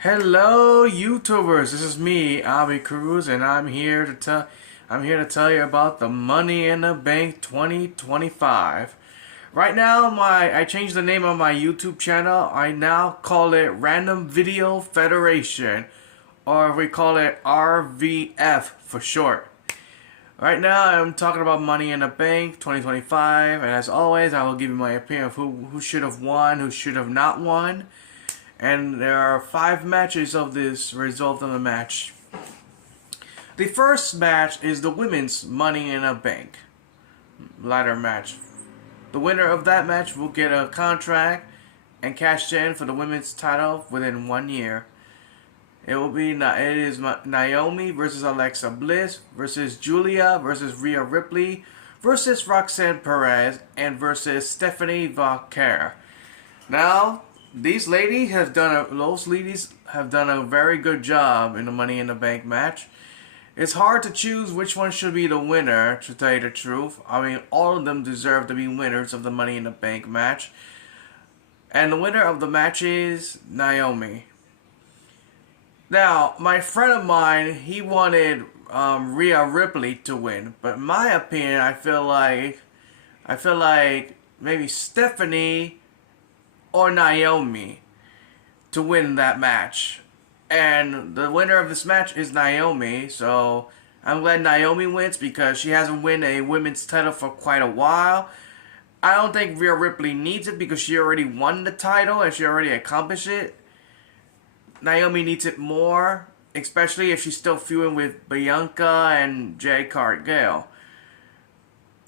Hello, YouTubers. This is me, Abi Cruz, and I'm here to tell you about the Money in the Bank 2025. Right now, I changed the name of my YouTube channel. I now call it Random Video Federation, or we call it RVF for short. Right now, I'm talking about Money in the Bank 2025, and as always, I will give you my opinion of who should have won, who should have not won. And there are 5 matches of this result of the match. The first match is the women's Money in a Bank ladder match. The winner of that match will get a contract and cash in for the women's title within 1 year. It is Naomi versus Alexa Bliss versus Julia versus Rhea Ripley versus Roxanne Perez and versus Stephanie Vaquer. Now, those ladies have done a very good job in the Money in the Bank match. It's hard to choose which one should be the winner, to tell you the truth. I mean, all of them deserve to be winners of the Money in the Bank match. And the winner of the match is Naomi. Now, my friend of mine, he wanted Rhea Ripley to win, but in my opinion, I feel like maybe Stephanie or Naomi to win that match. And the winner of this match is Naomi, so I'm glad Naomi wins because she hasn't won a women's title for quite a while. I don't think Rhea Ripley needs it because she already won the title and she already accomplished it. Naomi needs it more, especially if she's still feuding with Bianca and Jade Cargill.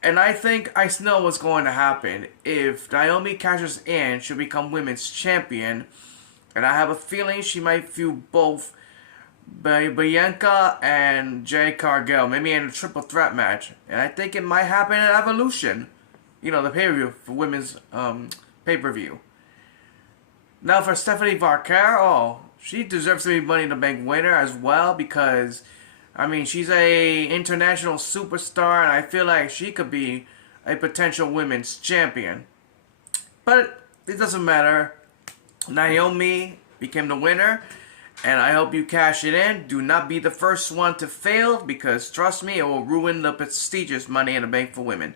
And I think I know what's going to happen. If Naomi cashes in, she'll become women's champion. And I have a feeling she might feud both Bianca and Jade Cargill, maybe in a triple threat match. And I think it might happen at Evolution. You know, the pay-per-view for women's pay-per-view. Now for Stephanie Vaquer, she deserves to be Money in the Bank winner as well because I mean, she's a international superstar, and I feel like she could be a potential women's champion. But it doesn't matter. Naomi became the winner, and I hope you cash it in. Do not be the first one to fail, because trust me, it will ruin the prestigious Money in the Bank for women.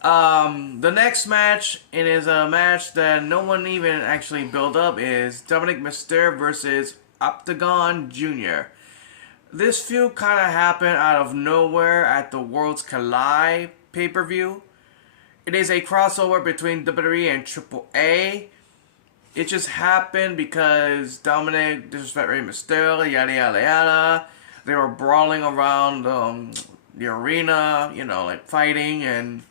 The next match, it is a match that no one even actually built up, is Dominic Mysterio versus Octagon Jr. This feud kind of happened out of nowhere at the Worlds Collide pay-per-view. It is a crossover between WWE and AAA. It just happened because Dominic disrespected Rey Mysterio, yada yada yada. They were brawling around the arena, you know, like fighting, and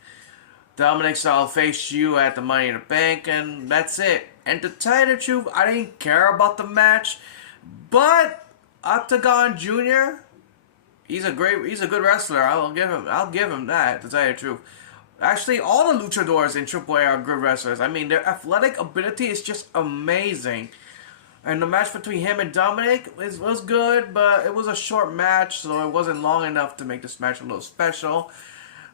Dominic said, "I'll face you at the Money in the Bank," and that's it. And to tell you the truth, I didn't care about the match, but Octagon Jr., he's a good wrestler. I'll give him that, to tell you the truth. Actually, all the luchadors in AAA are good wrestlers. I mean, their athletic ability is just amazing. And the match between him and Dominic was good, but it was a short match, so it wasn't long enough to make this match a little special.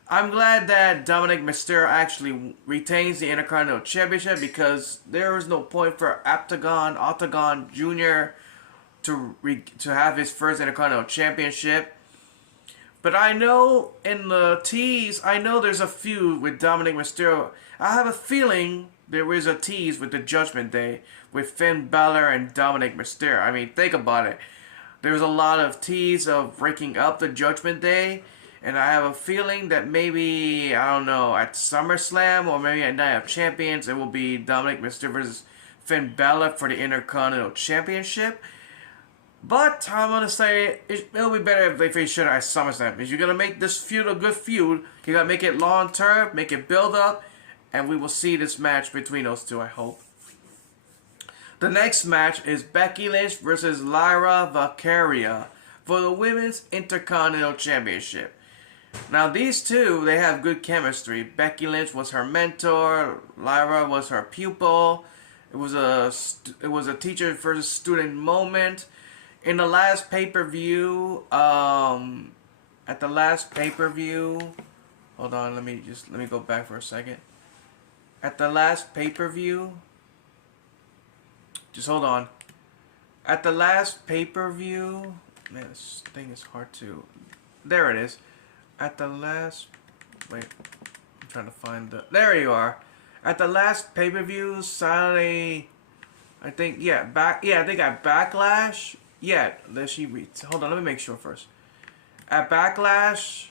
I'm glad that Dominic Mysterio actually retains the Intercontinental Championship because there is no point for Octagon Jr. to have his first Intercontinental Championship. But I know in the tease, I know there's a feud with Dominic Mysterio. I have a feeling there is a tease with the Judgment Day with Finn Balor and Dominic Mysterio. I mean, think about it. There's a lot of tease of breaking up the Judgment Day. And I have a feeling that maybe, I don't know, at SummerSlam or maybe at Night of Champions, it will be Dominic Mysterio versus Finn Balor for the Intercontinental Championship. But I'm going to say it'll be better if they face each other at SummerSlam. If you're going to make this feud a good feud, you got to make it long term, make it build up, and we will see this match between those two, I hope. The next match is Becky Lynch versus Lyra Valkyria for the Women's Intercontinental Championship. Now these two, they have good chemistry. Becky Lynch was her mentor, Lyra was her pupil. It was a teacher versus student moment. In the last pay-per-view, hold on, let me go back for a second. At the last pay-per-view, just hold on. At the last pay-per-view, man, this thing is hard to. There it is. At the last, wait, I'm trying to find the. There you are. At the last pay-per-view, Saturday, I think, yeah, I think at Backlash, yeah, hold on, let me make sure first. At Backlash,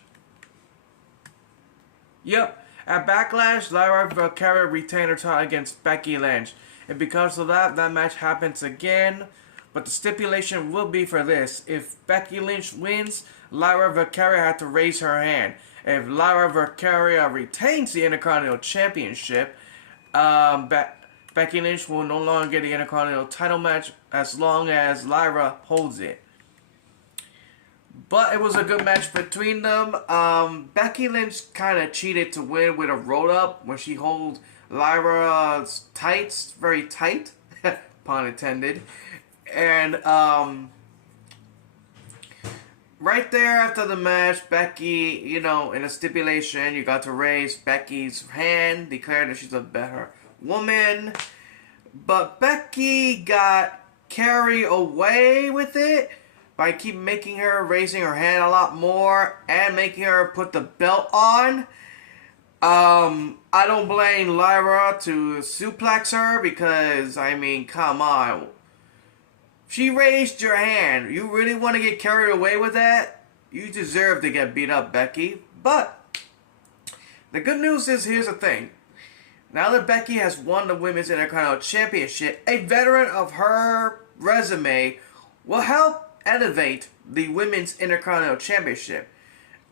yep, at Backlash, Lyra Valkyria retained her title against Becky Lynch. And because of that, that match happens again. But the stipulation will be for this. If Becky Lynch wins, Lyra Valkyria had to raise her hand. If Lyra Valkyria retains the Intercontinental Championship, Becky Lynch will no longer get the Intercontinental title match as long as Lyra holds it. But it was a good match between them. Becky Lynch kind of cheated to win with a roll-up when she holds Lyra's tights very tight, pun intended. And right there after the match, Becky, you know, in a stipulation, you got to raise Becky's hand, declare that she's a better woman. But Becky got carried away with it by keep making her raising her hand a lot more and making her put the belt on. I don't blame Lyra to suplex her because, I mean, come on. She raised your hand. You really want to get carried away with that? You deserve to get beat up, Becky. But the good news is, here's the thing. Now that Becky has won the Women's Intercontinental Championship, a veteran of her resume will help elevate the Women's Intercontinental Championship.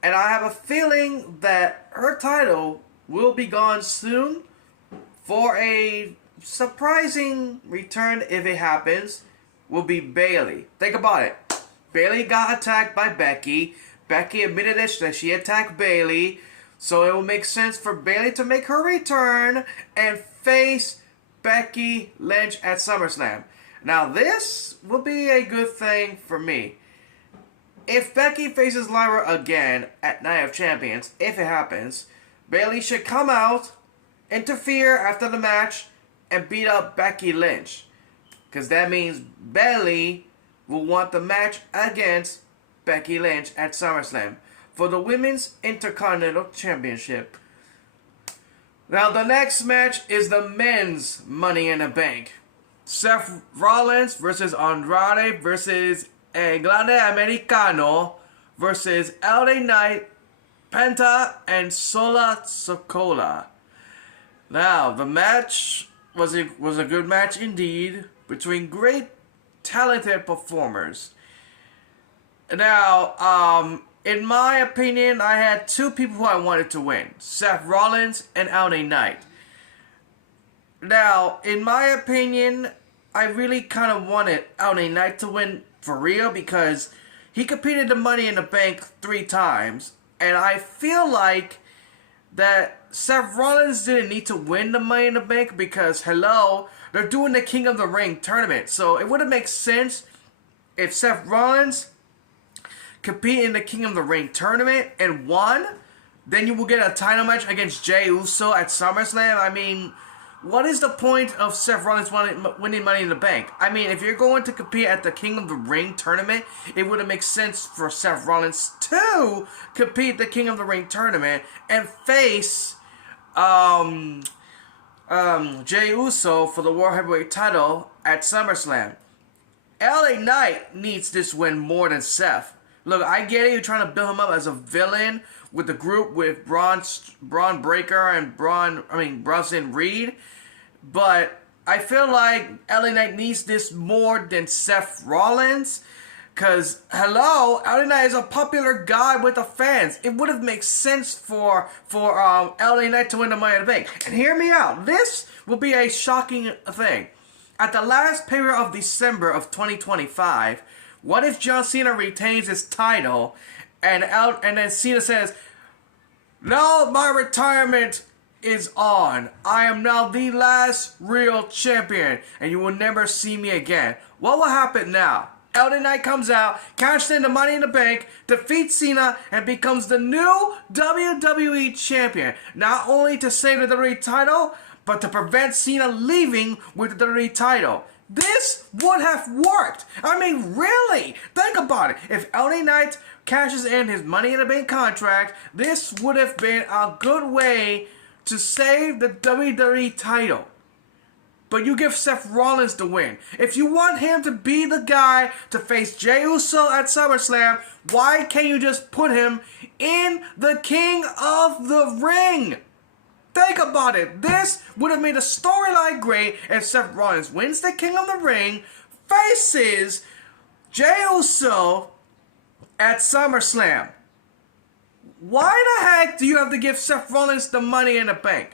And I have a feeling that her title will be gone soon for a surprising return if it happens. Will be Bayley. Think about it. Bayley got attacked by Becky. Becky admitted that she attacked Bayley. So it will make sense for Bayley to make her return and face Becky Lynch at SummerSlam. Now this will be a good thing for me. If Becky faces Lyra again at Night of Champions, if it happens, Bayley should come out, interfere after the match, and beat up Becky Lynch. Because that means Bayley will want the match against Becky Lynch at SummerSlam for the Women's Intercontinental Championship. Now the next match is the men's Money in the Bank. Seth Rollins versus Andrade versus El Grande Americano versus LA Knight, Penta, and Sola Sokola. Now the match was a good match indeed, between great, talented performers. Now, in my opinion, I had two people who I wanted to win. Seth Rollins and LA Knight. Now, in my opinion, I really kind of wanted LA Knight to win for real because he competed the Money in the Bank 3 times. And I feel like that Seth Rollins didn't need to win the Money in the Bank because, hello, they're doing the King of the Ring tournament. So it would have made sense if Seth Rollins compete in the King of the Ring tournament and won. Then you will get a title match against Jey Uso at SummerSlam. I mean, what is the point of Seth Rollins winning Money in the Bank? I mean, if you're going to compete at the King of the Ring tournament, it would have made sense for Seth Rollins to compete the King of the Ring tournament and face Jey Uso for the World Heavyweight title at SummerSlam. LA Knight needs this win more than Seth. Look, I get it, you're trying to build him up as a villain with the group with Braun Breaker and Bronson Reed, but I feel like LA Knight needs this more than Seth Rollins. Because, hello, LA Knight is a popular guy with the fans. It would have made sense for LA Knight to win the Money in the Bank. And hear me out. This will be a shocking thing. At the last pay-per-view of December of 2025, what if John Cena retains his title and then Cena says, "Now my retirement is on. I am now the last real champion and you will never see me again." What will happen now? LA Knight comes out, cashes in the Money in the Bank, defeats Cena, and becomes the new WWE Champion. Not only to save the WWE title, but to prevent Cena leaving with the WWE title. this would have worked. I mean, really, think about it. If LA Knight cashes in his Money in the Bank contract, this would have been a good way to save the WWE title. But you give Seth Rollins the win. If you want him to be the guy to face Jey Uso at SummerSlam, why can't you just put him in the King of the Ring? Think about it. This would have made the storyline great if Seth Rollins wins the King of the Ring, faces Jey Uso at SummerSlam. Why the heck do you have to give Seth Rollins the Money in the Bank?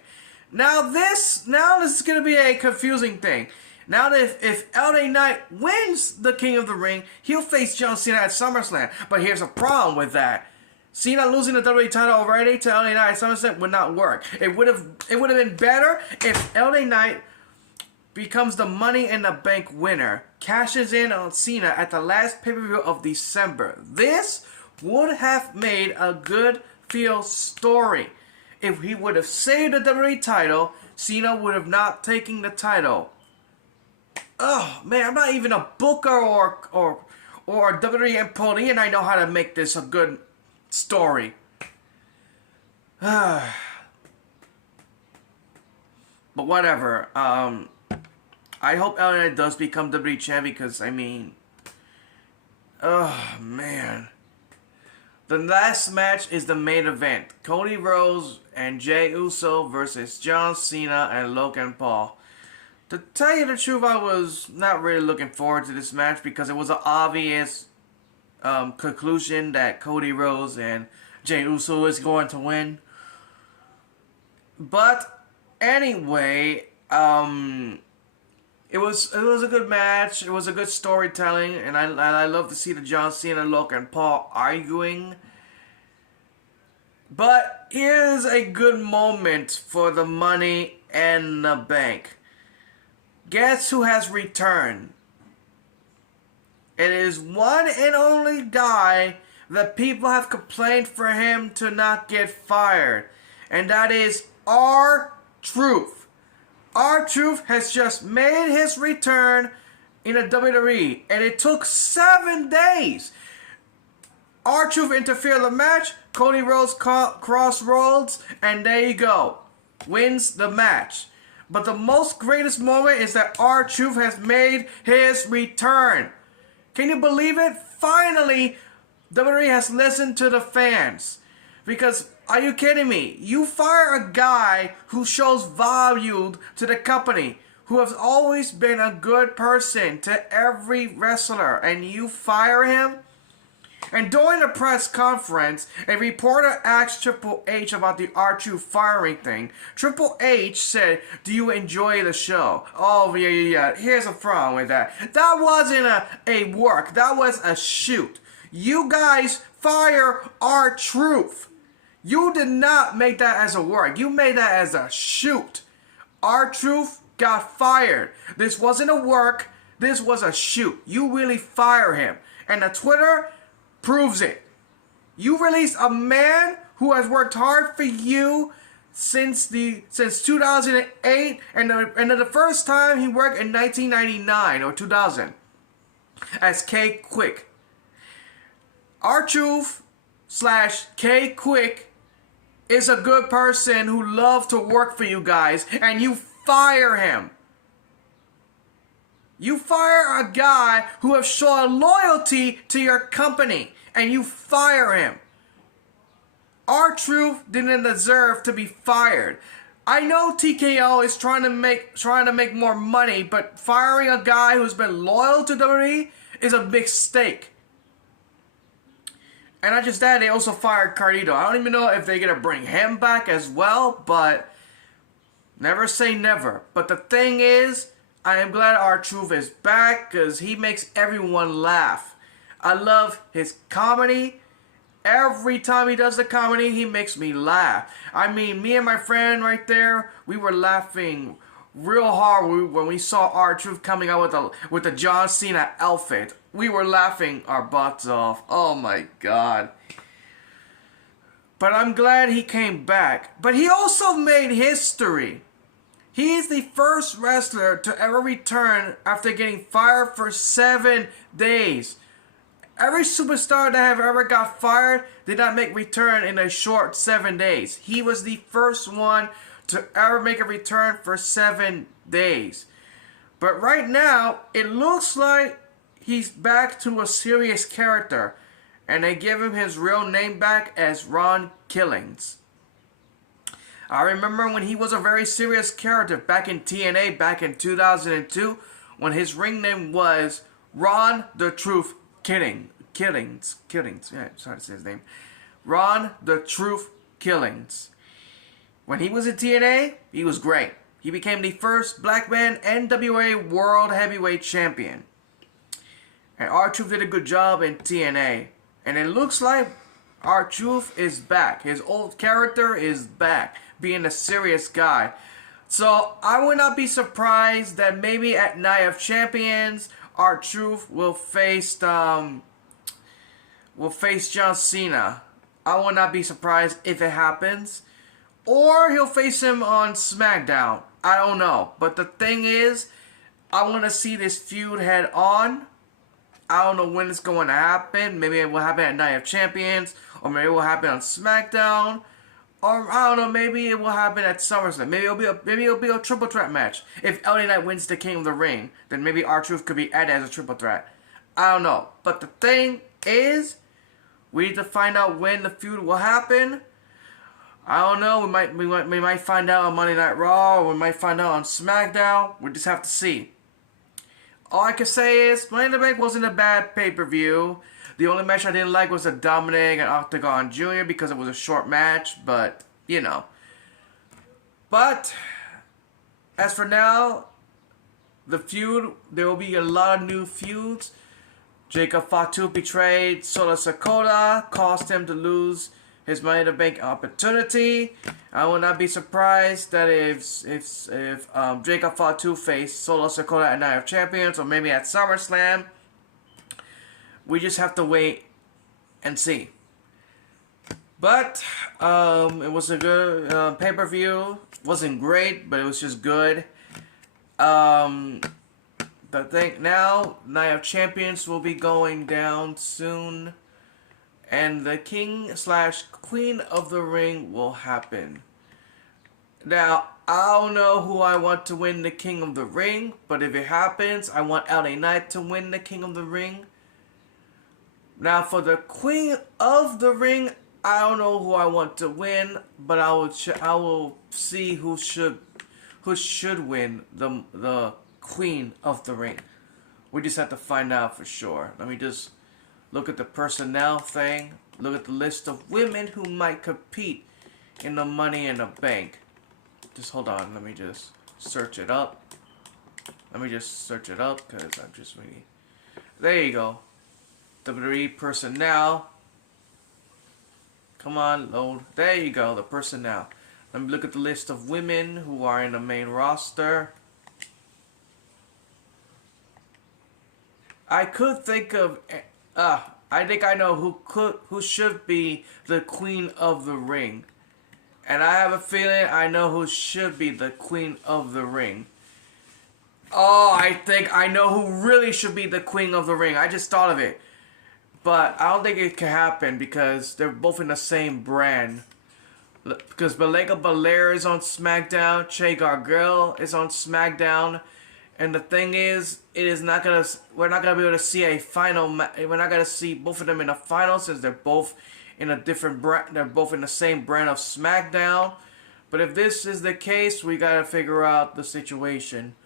Now this is going to be a confusing thing. Now that if LA Knight wins the King of the Ring, he'll face John Cena at SummerSlam. But here's a problem with that. Cena losing the WWE title already to LA Knight at SummerSlam would not work. It would have been better if LA Knight becomes the Money in the Bank winner, cashes in on Cena at the last pay-per-view of December. This would have made a good feel story. If he would have saved the WWE title, Cena would have not taken the title. Oh man, I'm not even a booker or a WWE employee, and I know how to make this a good story. But whatever. I hope LA Knight does become WWE champion because I mean, oh man. The last match is the main event. Cody Rhodes and Jey Uso versus John Cena and Logan Paul. To tell you the truth, I was not really looking forward to this match because it was an obvious conclusion that Cody Rhodes and Jey Uso is going to win. But anyway, it was a good match. It was a good storytelling, and I love to see the John Cena and Logan Paul arguing. But here's a good moment for the Money in the Bank. Guess who has returned? It is one and only guy that people have complained for him to not get fired, and that is R-Truth. R-Truth has just made his return in the WWE, and it took 7 days. R-Truth interfered in the match, Cody Rhodes crossroads, and there you go. Wins the match. But the most greatest moment is that R-Truth has made his return. Can you believe it? Finally, WWE has listened to the fans. Because, are you kidding me? You fire a guy who shows value to the company, who has always been a good person to every wrestler, and you fire him? And during the press conference, a reporter asked Triple H about the R-Truth firing thing. Triple H said, "Do you enjoy the show?" Oh, yeah. Here's a problem with that. That wasn't a work. That was a shoot. You guys fire R-Truth. You did not make that as a work. You made that as a shoot. R-Truth got fired. This wasn't a work. This was a shoot. You really fire him. And the Twitter proves it. You released a man who has worked hard for you since 2008, and the first time he worked in 1999 or 2000 as K Quick. R-Truth / K Quick is a good person who loves to work for you guys, and you fire him. You fire a guy who has shown loyalty to your company, and you fire him. R-Truth didn't deserve to be fired. I know TKO is trying to make more money, but firing a guy who's been loyal to WWE is a mistake. And not just that, they also fired Carlito. I don't even know if they're gonna bring him back as well, but never say never. But the thing is, I am glad R-Truth is back because he makes everyone laugh. I love his comedy. Every time he does the comedy, he makes me laugh. I mean, me and my friend right there, we were laughing real hard when we saw R-Truth coming out with the John Cena outfit. We were laughing our butts off. Oh my god. But I'm glad he came back. But he also made history. He is the first wrestler to ever return after getting fired for 7 days. Every superstar that have ever got fired did not make return in a short 7 days. He was the first one to ever make a return for 7 days. But right now, it looks like he's back to a serious character. And they give him his real name back as Ron Killings. I remember when he was a very serious character back in TNA back in 2002 when his ring name was Ron the Truth Killings. Yeah, sorry to say his name. Ron the Truth Killings. When he was in TNA, he was great. He became the first black man NWA World Heavyweight Champion. And R-Truth did a good job in TNA. And it looks like R-Truth is back. His old character is back, being a serious guy. So I would not be surprised that maybe at Night of Champions, R-Truth will face John Cena. I will not be surprised if it happens. Or he'll face him on SmackDown. I don't know. But the thing is, I want to see this feud head on. I don't know when it's going to happen. Maybe it will happen at Night of Champions. Or maybe it will happen on SmackDown. Or I don't know, maybe it will happen at SummerSlam. Maybe it'll be a triple threat match. If LA Knight wins the King of the Ring, then maybe R-Truth could be added as a triple threat. I don't know. But the thing is, we need to find out when the feud will happen. I don't know. We might find out on Monday Night Raw, or we might find out on SmackDown. We just have to see. All I can say is, Money in the Bank wasn't a bad pay-per-view. The only match I didn't like was the Dominic and Octagon Jr. because it was a short match, but, you know. But, as for now, the feud, there will be a lot of new feuds. Jacob Fatu betrayed Solo Sakota, caused him to lose his Money in the Bank opportunity. I will not be surprised that if Jacob Fatu faced Solo Sakota at Night of Champions or maybe at SummerSlam. We just have to wait and see. But it was a good pay-per-view. Wasn't great, but it was just good. The thing now, Night of Champions will be going down soon. And the King/Queen of the Ring will happen. Now, I don't know who I want to win the King of the Ring, but if it happens, I want LA Knight to win the King of the Ring. Now, for the Queen of the Ring, I don't know who I want to win, but I will see who should win the Queen of the Ring. We just have to find out for sure. Let me just look at the personnel thing. Look at the list of women who might compete in the Money in the Bank. Just hold on. Let me just search it up. Because I'm just really... There you go. WWE personnel. Come on, load. There you go, the personnel. Let me look at the list of women who are in the main roster. I could think of... I think I know who should be the Queen of the Ring. And I have a feeling I know who should be the Queen of the Ring. Oh, I think I know who really should be the Queen of the Ring. I just thought of it. But I don't think it can happen because they're both in the same brand. Because Bianca Belair is on SmackDown, Che Gargano is on SmackDown. And the thing is, we're not gonna be able to see a final. We're not gonna see both of them in the final since they're both in a different brand. They're both in the same brand of SmackDown. But if this is the case, we gotta figure out the situation.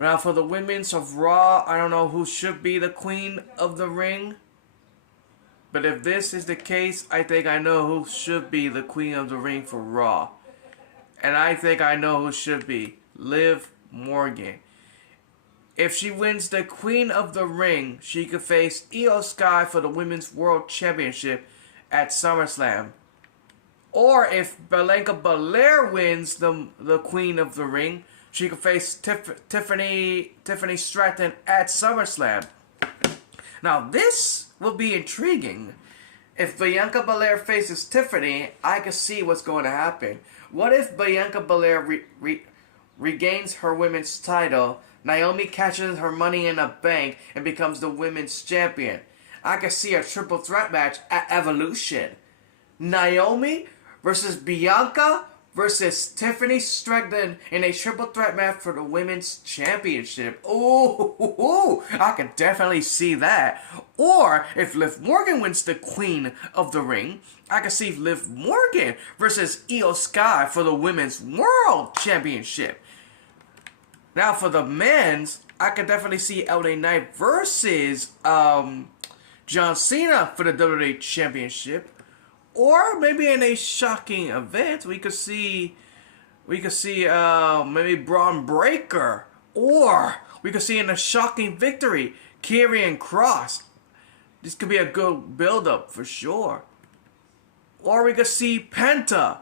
Now for the women's of Raw, I don't know who should be the Queen of the Ring. But if this is the case, I think I know who should be the Queen of the Ring for Raw. And I think I know who should be Liv Morgan. If she wins the Queen of the Ring, she could face Io Sky for the Women's World Championship at SummerSlam. Or if Bianca Belair wins the Queen of the Ring, she could face Tiffany Stratton at SummerSlam. Now this will be intriguing. If Bianca Belair faces Tiffany, I can see what's going to happen. What if Bianca Belair regains her women's title. Naomi catches her money in a bank and becomes the women's champion. I can see a triple threat match at Evolution. Naomi versus Bianca versus Tiffany Stratton in a triple threat match for the women's championship. Ooh, I can definitely see that. Or if Liv Morgan wins the Queen of the Ring, I can see Liv Morgan versus Io Sky for the women's world championship. Now for the men's, I could definitely see LA Knight versus John Cena for the WWE Championship. Or maybe in a shocking event, we could see maybe Braun Breaker. Or we could see in a shocking victory, Karrion Kross. This could be a good build-up for sure. Or we could see Penta.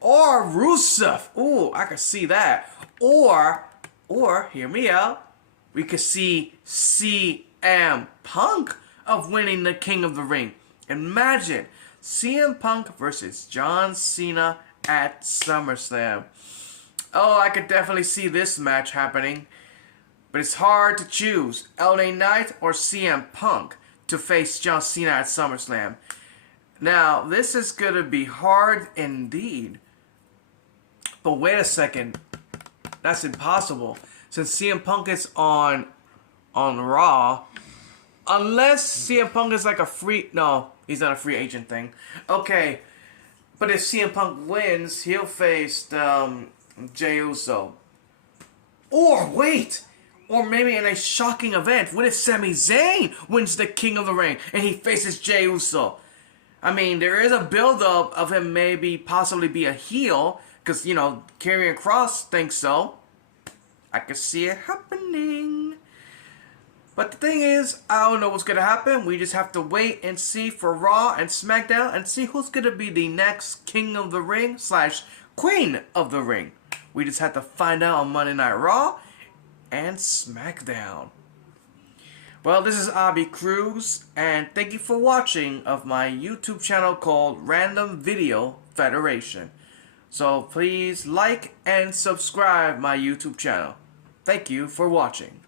Or Rusev. Ooh, I could see that. Or, hear me out, we could see CM Punk of winning the King of the Ring. Imagine CM Punk versus John Cena at SummerSlam. Oh, I could definitely see this match happening. But it's hard to choose LA Knight or CM Punk to face John Cena at SummerSlam. Now, this is going to be hard indeed. But wait a second. That's impossible. Since CM Punk is on Raw. Unless CM Punk is like a free... No, he's not a free agent thing. Okay. But if CM Punk wins, he'll face Jey Uso. Or wait! Or maybe in a shocking event, what if Sami Zayn wins the King of the Ring and he faces Jey Uso? I mean, there is a build-up of him maybe possibly be a heel, because, you know, Karrion Kross thinks so. I can see it happening. But the thing is, I don't know what's going to happen. We just have to wait and see for Raw and SmackDown and see who's going to be the next King of the Ring / Queen of the Ring. We just have to find out on Monday Night Raw and SmackDown. Well, this is Abby Cruz, and thank you for watching of my YouTube channel called Random Video Federation. So please like and subscribe my YouTube channel. Thank you for watching.